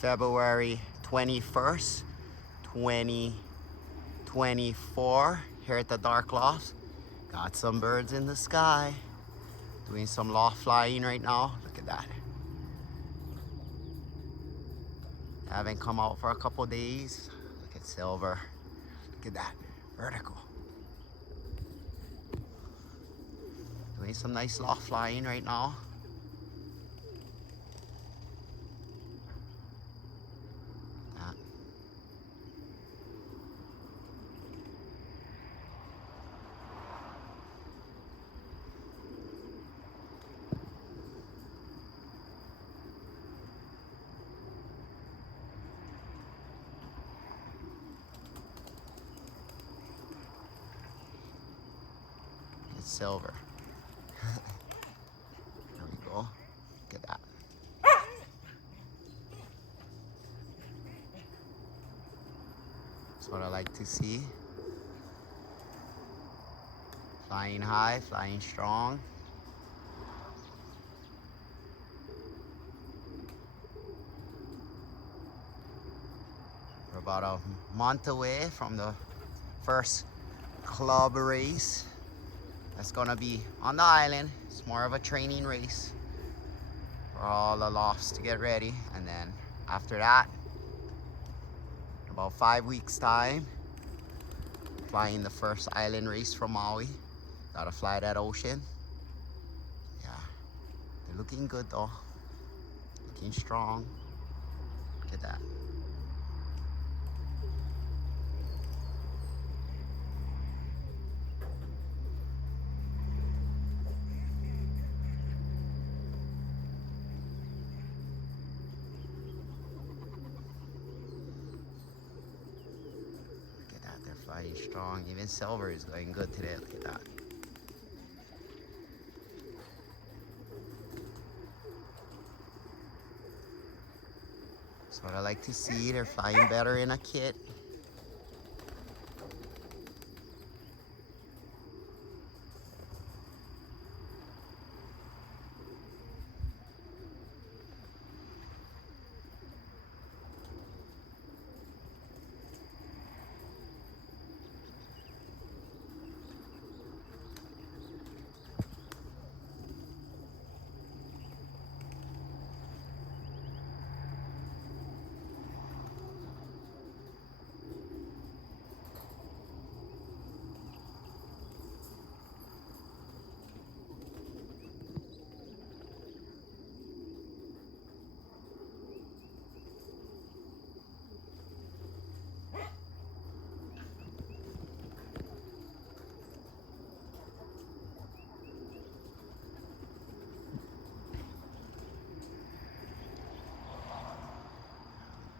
February 21st, 2024 here at the Dark Loft. Got some birds in the sky. Doing some loft flying right now. Look at that. Haven't come out for a couple days. Look at Silver. Look at that. Vertical. Doing some nice loft flying right now. That. It's Silver. There we go. Look at that. That's what I like to see. Flying high, flying strong. We're about a month away from the first club race. That's gonna be on the island. It's more of a training race for all the lofts to get ready. And then after that, in about 5 weeks time, flying the first island race from Maui. Gotta fly that ocean. Yeah, they're looking good though. Looking strong. Look at that. They're flying strong. Even Silver is going good today. Look at that. That's what I like to see. They're flying better in a kit.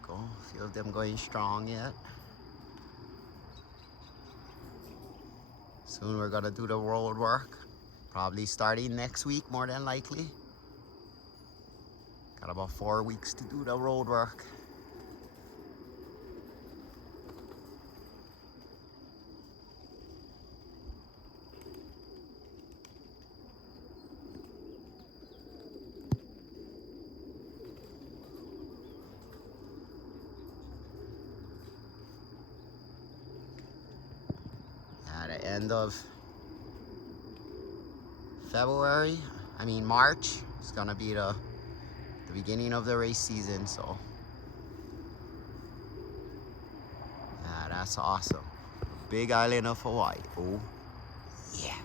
A few of them going strong yet. Soon we're gonna do the road work. Probably starting next week, more than likely. Got about 4 weeks to do the road work. At the end of March, it's gonna be the beginning of the race season, so yeah, that's awesome. Big island of Hawaii. Oh.